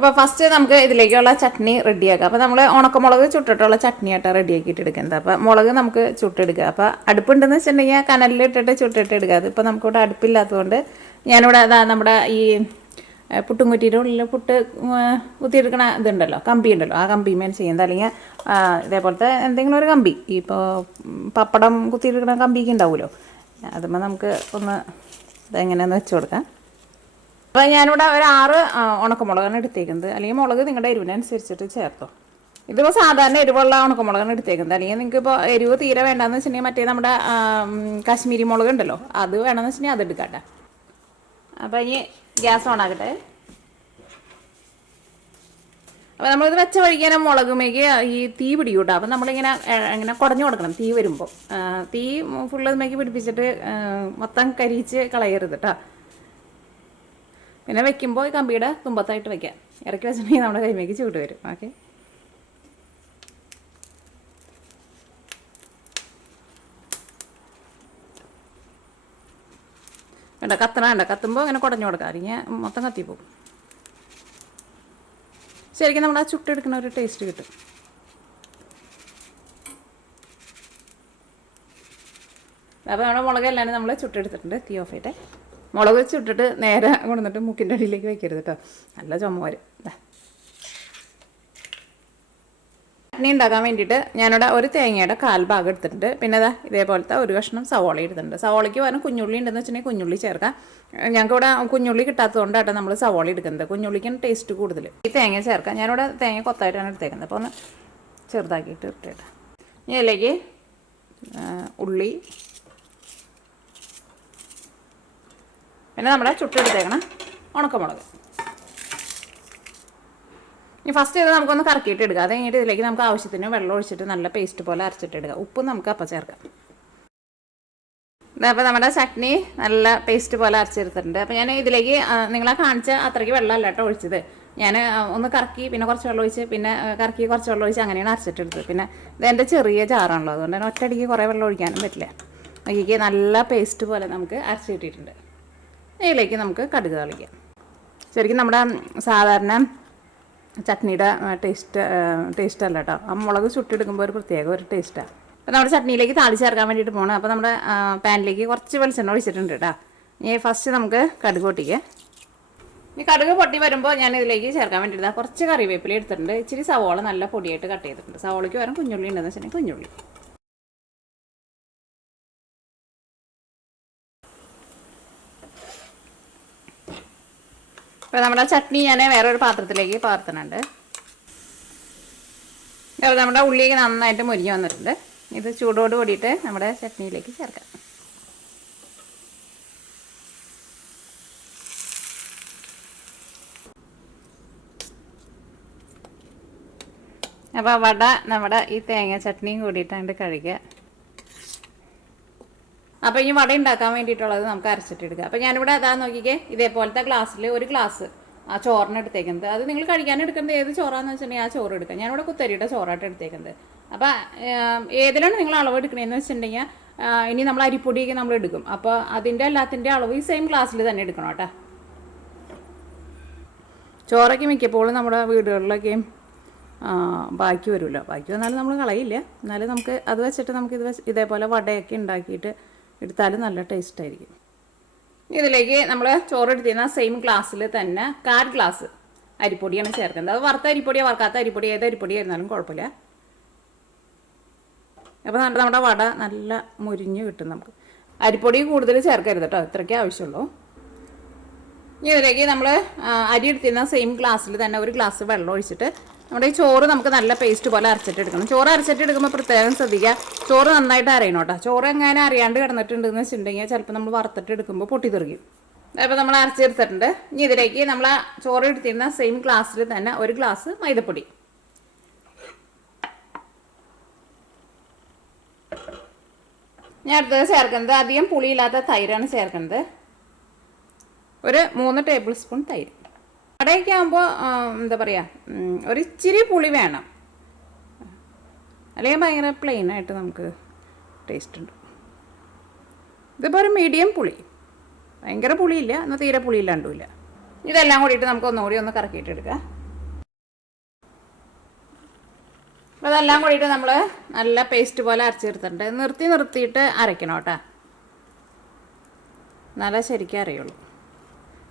അപ്പോൾ ഫസ്റ്റ് നമുക്ക് ഇതിലേക്കുള്ള ചട്നി റെഡിയാക്കാം. അപ്പോൾ നമ്മൾ ഉണക്കമുളക് ചുട്ടിട്ടുള്ള ചട്നിയായിട്ട് റെഡിയാക്കിയിട്ട് എടുക്കുന്നത്. അപ്പോൾ മുളക് നമുക്ക് ചുട്ടെടുക്കുക. അപ്പോൾ അടുപ്പുണ്ടെന്ന് വെച്ചിട്ടുണ്ടെങ്കിൽ കനലിലിട്ടിട്ട് ചുട്ടിട്ട് എടുക്കുക. അതിപ്പോൾ നമുക്കിവിടെ അടുപ്പില്ലാത്തതുകൊണ്ട് ഞാനിവിടെ നമ്മുടെ ഈ പുട്ടും കുറ്റിയുടെ ഉള്ളിൽ പുട്ട് കുത്തിയെടുക്കണ ഇതുണ്ടല്ലോ, കമ്പി ഉണ്ടല്ലോ, ആ കമ്പിമേൽ ചെയ്യുന്നത്. അല്ലെങ്കിൽ ഇതേപോലത്തെ എന്തെങ്കിലും ഒരു കമ്പി, ഇപ്പോൾ പപ്പടം കുത്തിയെടുക്കണ കമ്പിക്ക് ഉണ്ടാവുമല്ലോ, അതുമ്പോൾ നമുക്ക് ഒന്ന് ഇതെങ്ങനെയാണെന്ന് വെച്ച് കൊടുക്കാം. അപ്പോൾ ഞാനിവിടെ ഒരു 6 ഉണക്കമുളകാണ് എടുത്തേക്കുന്നത്. അല്ലെങ്കിൽ മുളക് നിങ്ങളുടെ എരിവിനനുസരിച്ചിട്ട് ചേർത്തോ. ഇതിപ്പോൾ സാധാരണ എരിവുള്ള ഉണക്കമുളകാണ് എടുത്തേക്കുന്നത്. അല്ലെങ്കിൽ നിങ്ങൾക്ക് ഇപ്പോൾ എരിവ് തീരെ വേണ്ടെന്ന് വെച്ചിട്ടുണ്ടെങ്കിൽ മറ്റേ നമ്മുടെ കാശ്മീരി മുളക് ഉണ്ടല്ലോ, അത് വേണമെന്ന് വെച്ചിട്ടുണ്ടെങ്കിൽ അത് എടുക്കട്ടെ. അപ്പോൾ ഇനി ഗ്യാസ് ഓൺ ആക്കട്ടെ. അപ്പോൾ നമ്മളിത് വെച്ച വഴിക്കാൻ മുളകുമേക്ക് ഈ തീ പിടിക്കൂട്ടോ. അപ്പം നമ്മളിങ്ങനെ ഇങ്ങനെ കുടഞ്ഞു കൊടുക്കണം. തീ വരുമ്പോൾ തീ ഫുള്ള് ഇതുമേക്ക് പിടിപ്പിച്ചിട്ട് മൊത്തം കരിച്ച് കളയരുത് കേട്ടോ. പിന്നെ വെക്കുമ്പോൾ ഈ കമ്പിയുടെ തുമ്പത്തായിട്ട് വയ്ക്കാം. ഇറക്കി വെച്ചിട്ടുണ്ടെങ്കിൽ നമ്മുടെ കൈമേക്ക് ചൂട് വരും. ഓക്കെ, വേണ്ട കത്തണ കത്തുമ്പോൾ ഇങ്ങനെ കുടഞ്ഞു കൊടുക്കാം, അല്ലെങ്കിൽ മൊത്തം കത്തിപ്പോകും. ശരിക്കും നമ്മൾ ആ ചുട്ടെടുക്കുന്ന ഒരു ടേസ്റ്റ് കിട്ടും. അപ്പോൾ നമ്മുടെ മുളകെല്ലാം നമ്മൾ ചുട്ടെടുത്തിട്ടുണ്ട്. തീ ഓഫ് ചെയ്തേ. മുളക് ചുട്ടിട്ട് നേരെ കൊണ്ടുവന്നിട്ട് മൂക്കിൻ്റെ അടിയിലേക്ക് വയ്ക്കരുത് കേട്ടോ, നല്ല ചുമ വരും. ചട്നി ഉണ്ടാക്കാൻ വേണ്ടിയിട്ട് ഞാനിവിടെ ഒരു തേങ്ങയുടെ 1/4 ഭാഗം എടുത്തിട്ടുണ്ട്. പിന്നെ ഇതേപോലത്തെ ഒരു കഷ്ണം സവോള എടുത്തിട്ടുണ്ട്. സവോളയ്ക്ക് പകരം കുഞ്ഞുള്ളി ഉണ്ടെന്ന് വെച്ചിട്ടുണ്ടെങ്കിൽ കുഞ്ഞുള്ളി ചേർക്കാം. ഞങ്ങൾക്ക് ഇവിടെ കുഞ്ഞുള്ളി കിട്ടാത്തതുകൊണ്ടാണ് നമ്മൾ സവോള എടുക്കുന്നത്. കുഞ്ഞുള്ളിക്കാണ് ടേസ്റ്റ് കൂടുതൽ. ഈ തേങ്ങ ചേർക്കാം. ഞാനിവിടെ തേങ്ങ കൊത്തായിട്ടാണ് എടുത്തേക്കുന്നത്. അപ്പോൾ ഒന്ന് ചെറുതാക്കിയിട്ട് ഇട്ടിട്ട് ഇനി അതിലേക്ക് ഉള്ളി, പിന്നെ നമ്മുടെ ചുട്ടെടുത്തേക്കണം ഉണക്കമുളക്. ഇനി ഫസ്റ്റ് ഇത് നമുക്കൊന്ന് കറക്കിയിട്ട് എടുക്കുക. അത് കഴിഞ്ഞിട്ട് ഇതിലേക്ക് നമുക്ക് ആവശ്യത്തിന് വെള്ളം ഒഴിച്ചിട്ട് നല്ല പേസ്റ്റ് പോലെ അരച്ചിട്ട് എടുക്കുക. ഉപ്പ് നമുക്ക് അപ്പം ചേർക്കാം. അപ്പോൾ നമ്മുടെ ചട്നി നല്ല പേസ്റ്റ് പോലെ അരച്ചെടുത്തിട്ടുണ്ട്. അപ്പോൾ ഞാൻ ഇതിലേക്ക് നിങ്ങളെ കാണിച്ച അത്രയ്ക്ക് വെള്ളമല്ല കേട്ടോ ഒഴിച്ചത്. ഞാൻ ഒന്ന് കറക്കി, പിന്നെ കുറച്ച് വെള്ളം ഒഴിച്ച്, പിന്നെ കറക്കി കുറച്ച് വെള്ളം ഒഴിച്ച്, അങ്ങനെയാണ് അരച്ചിട്ടെടുത്തത്. പിന്നെ ഇത് എൻ്റെ ചെറിയ ജാറാണല്ലോ, അതുകൊണ്ട് തന്നെ ഒറ്റയടിക്ക് കുറേ വെള്ളം ഒഴിക്കാനും പറ്റില്ല. അതിലേക്ക് നല്ല പേസ്റ്റ് പോലെ നമുക്ക് അരച്ച് കിട്ടിയിട്ടുണ്ട്. ഇതിലേക്ക് നമുക്ക് കടുക് തളിക്കാം. ശരിക്കും നമ്മുടെ സാധാരണ ചട്നിയുടെ ടേസ്റ്റ് അല്ല കേട്ടോ. ആ മുളക് ചുട്ടെടുക്കുമ്പോൾ ഒരു പ്രത്യേക ഒരു ടേസ്റ്റാണ്. അപ്പോൾ നമ്മുടെ ചട്നിയിലേക്ക് താളി ചേർക്കാൻ വേണ്ടിയിട്ട് പോകണം. അപ്പോൾ നമ്മുടെ പാനിലേക്ക് കുറച്ച് വെളിച്ചെണ്ണ ഒഴിച്ചിട്ടുണ്ട് കേട്ടോ. ഇനി ഫസ്റ്റ് നമുക്ക് കടുക് പൊട്ടിക്കാം. ഈ കടുക് പൊട്ടി വരുമ്പോൾ ഞാൻ ഇതിലേക്ക് ചേർക്കാൻ വേണ്ടിയിട്ട് കുറച്ച് കറിവേപ്പില എടുത്തിട്ടുണ്ട്. ഇച്ചിരി സവോള നല്ല പൊടിയായിട്ട് കട്ട് ചെയ്തിട്ടുണ്ട്. സവോളയ്ക്ക് പകരം കുഞ്ഞുള്ളി ഉണ്ടെന്ന് വെച്ചിട്ടുണ്ടെങ്കിൽ കുഞ്ഞുള്ളി. അപ്പോൾ നമ്മുടെ ചട്നി ഞാൻ വേറൊരു പാത്രത്തിലേക്ക് പകർത്തുന്നുണ്ട്. അപ്പോൾ നമ്മുടെ ഉള്ളിലേക്ക് നന്നായിട്ട് മുരിഞ്ഞ് വന്നിട്ടുണ്ട്. ഇത് ചൂടോട് കൂടിയിട്ട് നമ്മുടെ ചട്നിയിലേക്ക് ചേർക്കാം. അപ്പോൾ വട നമ്മുടെ ഈ തേങ്ങ ചട്നിയും കൂടിയിട്ട് അങ്ങോട്ട് കഴുകുക. അപ്പോൾ ഈ വട ഉണ്ടാക്കാൻ വേണ്ടിയിട്ടുള്ളത് നമുക്ക് അരച്ചിട്ടെടുക്കുക. അപ്പോൾ ഞാനിവിടെ അതാ നോക്കിക്കേ, ഇതേപോലത്തെ ഗ്ലാസ്സിൽ ഒരു ഗ്ലാസ് ആ ചോറിന് എടുത്തേക്കുന്നത്. അത് നിങ്ങൾ കഴിക്കാൻ എടുക്കുന്നത് ഏത് ചോറാന്ന് വെച്ചിട്ടുണ്ടെങ്കിൽ ആ ചോറ് എടുക്കുക. ഞാനിവിടെ കുത്തരിയുടെ ചോറായിട്ട് എടുത്തേക്കുന്നത്. അപ്പോൾ ഏതിലാണ് നിങ്ങൾ അളവ് എടുക്കണേന്ന് വെച്ചിട്ടുണ്ടെങ്കിൽ ഇനി നമ്മൾ അരിപ്പൊടിയൊക്കെ നമ്മൾ എടുക്കും. അപ്പോൾ അതിൻ്റെ എല്ലാത്തിൻ്റെ അളവ് ഈ സെയിം ഗ്ലാസ്സിൽ തന്നെ എടുക്കണം കേട്ടോ. ചോറൊക്കെ മിക്കപ്പോഴും നമ്മുടെ വീടുകളിലൊക്കെയും ബാക്കി വരുമല്ലോ. ബാക്കി വന്നാലും നമ്മൾ കളയില്ല. എന്നാലും നമുക്ക് അത് വെച്ചിട്ട് നമുക്ക് ഇതേപോലെ വടയൊക്കെ ഉണ്ടാക്കിയിട്ട് എടുത്താലും നല്ല ടേസ്റ്റായിരിക്കും. ഇതിലേക്ക് നമ്മൾ ചോറ് എടുത്തിരുന്ന സെയിം ഗ്ലാസ്സിൽ തന്നെ 1/4 ഗ്ലാസ് അരിപ്പൊടിയാണ് ചേർക്കുന്നത്. അത് വറുത്ത അരിപ്പൊടിയോ വറുക്കാത്ത അരിപ്പൊടി ഏത് അരിപ്പൊടി ആയിരുന്നാലും കുഴപ്പമില്ല. അപ്പോൾ നമ്മുടെ വട നല്ല മുരിഞ്ഞ് കിട്ടും. നമുക്ക് അരിപ്പൊടി കൂടുതൽ ചേർക്കരുത് കേട്ടോ, ഇത്രയ്ക്കേ ആവശ്യമുള്ളൂ. ഇനി ഇതിലേക്ക് നമ്മൾ അരി എടുത്തിരുന്ന സെയിം ഗ്ലാസ്സിൽ തന്നെ ഒരു ഗ്ലാസ് വെള്ളം ഒഴിച്ചിട്ട് നമ്മുടെ ഈ ചോറ് നമുക്ക് നല്ല പേസ്റ്റ് പോലെ അരച്ചിട്ടെടുക്കണം. ചോറ് അരച്ചിട്ടെടുക്കുമ്പോൾ പ്രത്യേകം ശ്രദ്ധിക്കുക, ചോറ് നന്നായിട്ട് അരയണം കേട്ടോ. ചോറ് എങ്ങനെ അറിയാണ്ട് കിടന്നിട്ടുണ്ടെന്ന് വെച്ചിട്ടുണ്ടെങ്കിൽ ചിലപ്പോൾ നമ്മൾ വറുത്തിട്ട് എടുക്കുമ്പോൾ പൊട്ടിത്തെറിക്കും. അപ്പോൾ നമ്മൾ അരച്ചെടുത്തിട്ടുണ്ട്. ഇനി ഇതിലേക്ക് നമ്മൾ ചോറ് എടുത്തിരുന്ന സെയിം ഗ്ലാസ്സിൽ തന്നെ ഒരു ഗ്ലാസ് മൈദപ്പൊടി, ഞാൻ അടുത്തത് ചേർക്കുന്നത് അധികം പുളിയില്ലാത്ത തൈരാണ് ചേർക്കുന്നത്. ഒരു 3 ടേബിൾ സ്പൂൺ തൈര്. കടയൊക്കെ ആകുമ്പോൾ എന്താ പറയുക, ഒരു ഇച്ചിരി പുളി വേണം, അല്ലെങ്കിൽ ഭയങ്കര പ്ലെയിനായിട്ട് നമുക്ക് ടേസ്റ്റ് ഉണ്ട്. ഇതിപ്പോൾ ഒരു മീഡിയം പുളി, ഭയങ്കര പുളിയില്ല, എന്നാൽ തീരെ പുളിയില്ലാണ്ടുമില്ല. ഇതെല്ലാം കൂടിയിട്ട് നമുക്ക് ഒന്നുകൂടി ഒന്ന് കറക്കിയിട്ടെടുക്കാം. അപ്പോൾ അതെല്ലാം കൂടിയിട്ട് നമ്മൾ നല്ല പേസ്റ്റ് പോലെ അരച്ചെടുത്തിട്ടുണ്ട്. നിർത്തിയിട്ട് അരയ്ക്കണം കേട്ടോ, എന്നാലേ ശരിക്കും അറിയുള്ളൂ.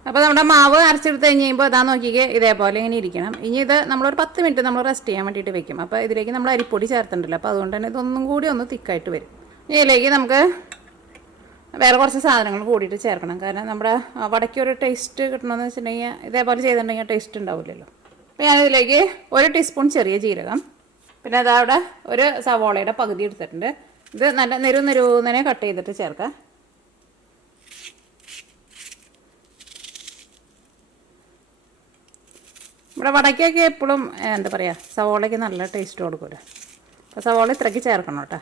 അപ്പോൾ നമ്മുടെ മാവ് അരച്ചെടുത്ത് കഴിഞ്ഞ് കഴിയുമ്പോൾ ഇതാ നോക്കിക്കേ, ഇതേപോലെ ഇങ്ങനെ ഇരിക്കണം. ഇനി ഇത് നമ്മളൊരു 10 മിനിറ്റ് നമ്മൾ റെസ്റ്റ് ചെയ്യാൻ വേണ്ടിയിട്ട് വെക്കും. അപ്പോൾ ഇതിലേക്ക് നമ്മൾ അരിപ്പൊടി ചേർത്തിട്ടുണ്ടല്ലോ, അപ്പോൾ അതുകൊണ്ട് തന്നെ ഇതൊന്നും കൂടി ഒന്ന് തിക്കായിട്ട് വരും. ഇതിലേക്ക് നമുക്ക് വേറെ കുറച്ച് സാധനങ്ങൾ കൂടിയിട്ട് ചേർക്കണം. കാരണം നമ്മുടെ വടയ്ക്ക് ഒരു ടേസ്റ്റ് കിട്ടണമെന്ന് വെച്ചിട്ടുണ്ടെങ്കിൽ ഇതേപോലെ ചെയ്തിട്ടുണ്ടെങ്കിൽ ടേസ്റ്റ് ഉണ്ടാവില്ലല്ലോ. അപ്പോൾ ഞാനിതിലേക്ക് 1 ടീസ്പൂൺ ചെറിയ ജീരകം, പിന്നെ അതവിടെ ഒരു സവോളയുടെ പകുതി എടുത്തിട്ടുണ്ട്. ഇത് നല്ല നെരുന്നനെ കട്ട് ചെയ്തിട്ട് ചേർക്കാം. ഇവിടെ വടക്കൊക്കെ എപ്പോഴും എന്താ പറയുക, സവോളയ്ക്ക് നല്ല ടേസ്റ്റ് കൊടുക്കുമല്ലോ. അപ്പോൾ സവോള ഇത്രയ്ക്ക് ചേർക്കണം കേട്ടോ.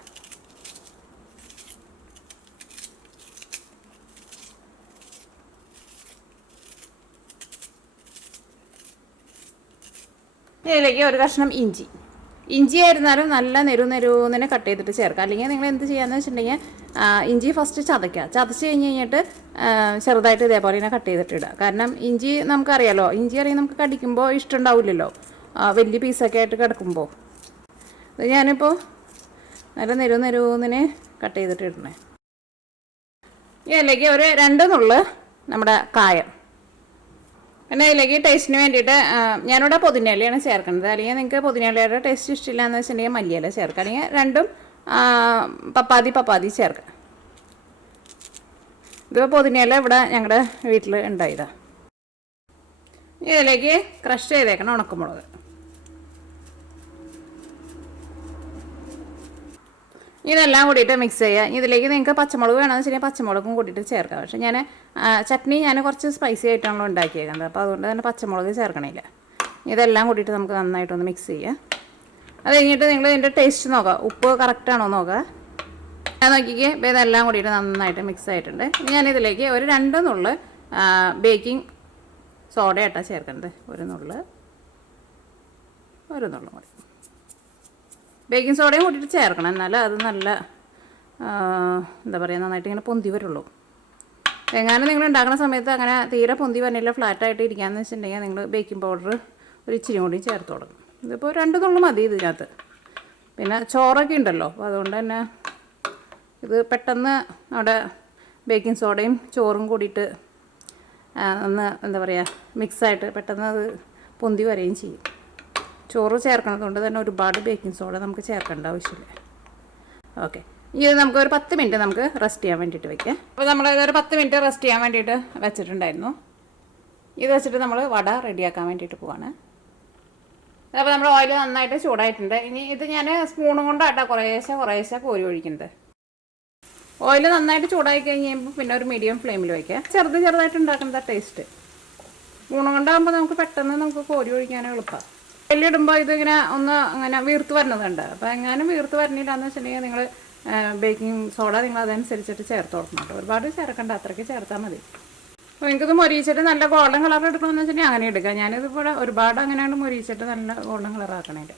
ഇതിലേക്ക് ഒരു കഷ്ണം ഇഞ്ചി ആയിരുന്നാലും നല്ല നെരുന്നനെ കട്ട് ചെയ്തിട്ട് ചേർക്കുക. അല്ലെങ്കിൽ നിങ്ങൾ എന്ത് ചെയ്യാന്ന് വെച്ചിട്ടുണ്ടെങ്കിൽ ഇഞ്ചി ഫസ്റ്റ് ചതച്ച് കഴിഞ്ഞിട്ട് ചെറുതായിട്ട് ഇതേപോലെ ഇങ്ങനെ കട്ട് ചെയ്തിട്ട് ഇടുക. കാരണം ഇഞ്ചി നമുക്കറിയാലോ, ഇഞ്ചി അറിയാൻ നമുക്ക് കടിക്കുമ്പോൾ ഇഷ്ടമുണ്ടാവില്ലല്ലോ, വലിയ പീസൊക്കെ ആയിട്ട് കിടക്കുമ്പോൾ. ഇത് ഞാനിപ്പോൾ നല്ല നെരുന്നനെ കട്ട് ചെയ്തിട്ട് ഇടണേ. ഇതിലേക്ക് ഒരു 2 നുള്ള് നമ്മുടെ കായം, പിന്നെ ഇതിലേക്ക് ടേസ്റ്റിന് വേണ്ടിയിട്ട് ഞാനിവിടെ പുതിനയിലയാണ് ചേർക്കുന്നത്. അല്ലെങ്കിൽ നിങ്ങൾക്ക് പുതിനയിലയുടെ ടേസ്റ്റ് ഇഷ്ടമില്ല എന്ന് വെച്ചിട്ടുണ്ടെങ്കിൽ മല്ലിയില ചേർക്കുക. അല്ലെങ്കിൽ രണ്ടും പപ്പാതി ചേർക്കുക. ഇതിപ്പോൾ പുതിനയില ഇവിടെ ഞങ്ങളുടെ വീട്ടിൽ ഉണ്ടായതാണ്. ഇതിലേക്ക് ക്രഷ് ചെയ്തേക്കണം ഉണക്കമുളക്. ഇതെല്ലാം കൂടിയിട്ട് മിക്സ് ചെയ്യുക. ഇതിലേക്ക് നിങ്ങൾക്ക് പച്ചമുളക് വേണമെന്ന് വെച്ചാൽ പച്ചമുളകും കൂട്ടിയിട്ട് ചേർക്കാം. പക്ഷേ ചട്നി കുറച്ച് സ്പൈസി ആയിട്ടാണല്ലോ ഉണ്ടാക്കിയേക്കുന്നത്, അപ്പോൾ അതുകൊണ്ട് തന്നെ പച്ചമുളക് ചേർക്കണില്ല. ഇതെല്ലാം കൂട്ടിയിട്ട് നമുക്ക് നന്നായിട്ടൊന്ന് മിക്സ് ചെയ്യുക. അത് കഴിഞ്ഞിട്ട് നിങ്ങൾ ഇതിൻ്റെ ടേസ്റ്റ് നോക്കുക, ഉപ്പ് കറക്റ്റാണോ നോക്കുക. ഞാൻ നോക്കിക്കേ, ഇപ്പോൾ ഇതെല്ലാം കൂടിയിട്ട് നന്നായിട്ട് മിക്സ് ആയിട്ടുണ്ട്. ഇനി ഞാനിതിലേക്ക് ഒരു 2 നുള്ള് ബേക്കിംഗ് സോഡയായിട്ടാണ് ചേർക്കുന്നത്. ഒരു നുള്ള് കൂടി ബേക്കിംഗ് സോഡയും കൂട്ടിയിട്ട് ചേർക്കണം, എന്നാലും അത് നല്ല എന്താ പറയുക, നന്നായിട്ട് ഇങ്ങനെ പൊന്തി വരുള്ളൂ. എങ്ങാനും നിങ്ങൾ ഉണ്ടാക്കുന്ന സമയത്ത് അങ്ങനെ തീരെ പൊന്തി വന്നില്ല, ഫ്ലാറ്റായിട്ട് ഇരിക്കാമെന്ന് വെച്ചിട്ടുണ്ടെങ്കിൽ നിങ്ങൾ ബേക്കിംഗ് പൗഡർ ഒരു ഇച്ചിരി കൂടി ചേർത്ത് കൊടുക്കും. ഇതിപ്പോൾ 2 നുള്ളു മതി ഇതിനകത്ത്. പിന്നെ ചോറൊക്കെ ഉണ്ടല്ലോ, അപ്പോൾ അതുകൊണ്ട് തന്നെ ഇത് പെട്ടെന്ന് അവിടെ ബേക്കിംഗ് സോഡയും ചോറും കൂടിയിട്ട് ഒന്ന് എന്താ പറയുക മിക്സായിട്ട് പെട്ടെന്ന് അത് പൊന്തി വരികയും ചെയ്യും. ചോറ് ചേർക്കുന്നത് കൊണ്ട് തന്നെ ഒരുപാട് ബേക്കിംഗ് സോഡ നമുക്ക് ചേർക്കേണ്ട ആവശ്യമില്ല. ഓക്കെ, ഇത് നമുക്ക് ഒരു 10 മിനിറ്റ് നമുക്ക് റെസ്റ്റ് ചെയ്യാൻ വേണ്ടിയിട്ട് വെക്കാം. അപ്പോൾ നമ്മളൊരു 10 മിനിറ്റ് റെസ്റ്റ് ചെയ്യാൻ വേണ്ടിയിട്ട് വെച്ചിട്ടുണ്ടായിരുന്നു. ഇത് വെച്ചിട്ട് നമ്മൾ വട റെഡിയാക്കാൻ വേണ്ടിയിട്ട് പോവാണ്. അപ്പോൾ നമ്മുടെ ഓയിൽ നന്നായിട്ട് ചൂടായിട്ടുണ്ട്. ഇനി ഇത് ഞാൻ സ്പൂണും കൊണ്ടാട്ടോ കുറേശ്ശെ കോരി ഒഴിക്കുന്നത്. ഓയിൽ നന്നായിട്ട് ചൂടായി കഴിയുമ്പോൾ പിന്നെ ഒരു മീഡിയം ഫ്ലെയിമിൽ വയ്ക്കുക. ചെറുതായിട്ട് ഉണ്ടാക്കുന്നത് ടേസ്റ്റ്. സ്പൂണും കൊണ്ടാകുമ്പോൾ നമുക്ക് പെട്ടെന്ന് കോരി ഒഴിക്കാനും എളുപ്പമാണ്. എല്ലിടുമ്പോൾ ഇതിങ്ങനെ അങ്ങനെ വീർത്ത് വരുന്നതുണ്ട്. അപ്പോൾ എങ്ങാനും വീർത്ത് വരണില്ലാന്ന് വെച്ചിട്ടുണ്ടെങ്കിൽ നിങ്ങൾ ബേക്കിംഗ് സോഡ നിങ്ങൾ അതനുസരിച്ചിട്ട് ചേർത്ത് കൊടുക്കണം കേട്ടോ. ഒരുപാട് ചേർക്കണ്ട, അത്രയ്ക്ക് ചേർത്താൽ മതി. അപ്പോൾ നിങ്ങൾക്കിത് മൊരിയിച്ചിട്ട് നല്ല ഗോൾഡൻ കളർ എടുക്കണമെന്ന് വെച്ചിട്ടുണ്ടെങ്കിൽ അങ്ങനെ എടുക്കുക. ഞാനിതിപ്പോൾ ഒരുപാട് അങ്ങനെയാണ് മൊരിയിച്ചിട്ട് നല്ല ഗോൾഡൻ കളർ ആക്കണില്ല.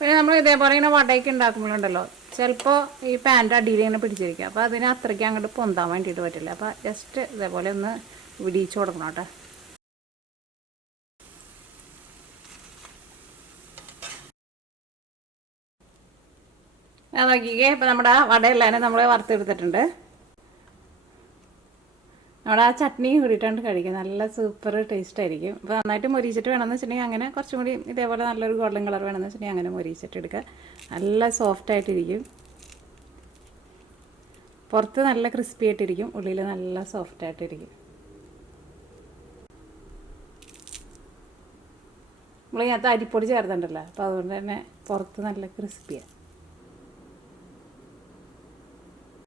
പിന്നെ നമ്മൾ ഇതേപോലെ ഇങ്ങനെ വടയൊക്കെ ഉണ്ടാക്കുമ്പോഴുണ്ടല്ലോ, ചിലപ്പോൾ ഈ പാൻ്റെ അടിയിൽ ഇങ്ങനെ പിടിച്ചിരിക്കുക. അപ്പോൾ അതിന് അത്രയ്ക്ക് അങ്ങോട്ട് പൊന്താൻ വേണ്ടിയിട്ട് പറ്റില്ല. അപ്പോൾ ജസ്റ്റ് ഇതേപോലെ ഒന്ന് വിടിയിച്ച് കൊടുക്കണം കേട്ടോ. ഞാൻ നോക്കിക്കേ, ഇപ്പോൾ നമ്മുടെ വടയെല്ലാം നമ്മൾ വറുത്തെടുത്തിട്ടുണ്ട്. നമ്മുടെ ആ ചട്നി കൂടിയിട്ടാണ് കഴിക്കുക, നല്ല സൂപ്പർ ടേസ്റ്റ് ആയിരിക്കും. അപ്പോൾ നന്നായിട്ട് മൊരിച്ചിട്ട് വേണമെന്ന് വെച്ചിട്ടുണ്ടെങ്കിൽ അങ്ങനെ കുറച്ചും കൂടി ഇതേപോലെ നല്ലൊരു ഗോൾഡൻ കളർ വേണമെന്ന് വെച്ചിട്ടുണ്ടെങ്കിൽ അങ്ങനെ മൊരിച്ചിട്ട് എടുക്കുക. നല്ല സോഫ്റ്റായിട്ടിരിക്കും, പുറത്ത് നല്ല ക്രിസ്പി ആയിട്ടിരിക്കും, ഉള്ളിൽ നല്ല സോഫ്റ്റായിട്ടിരിക്കും. നമ്മൾ ഇതിനകത്ത് അരിപ്പൊടി ചേർത്തിട്ടുണ്ടല്ലോ, അപ്പോൾ അതുകൊണ്ട് തന്നെ പുറത്ത് നല്ല ക്രിസ്പിയാണ്.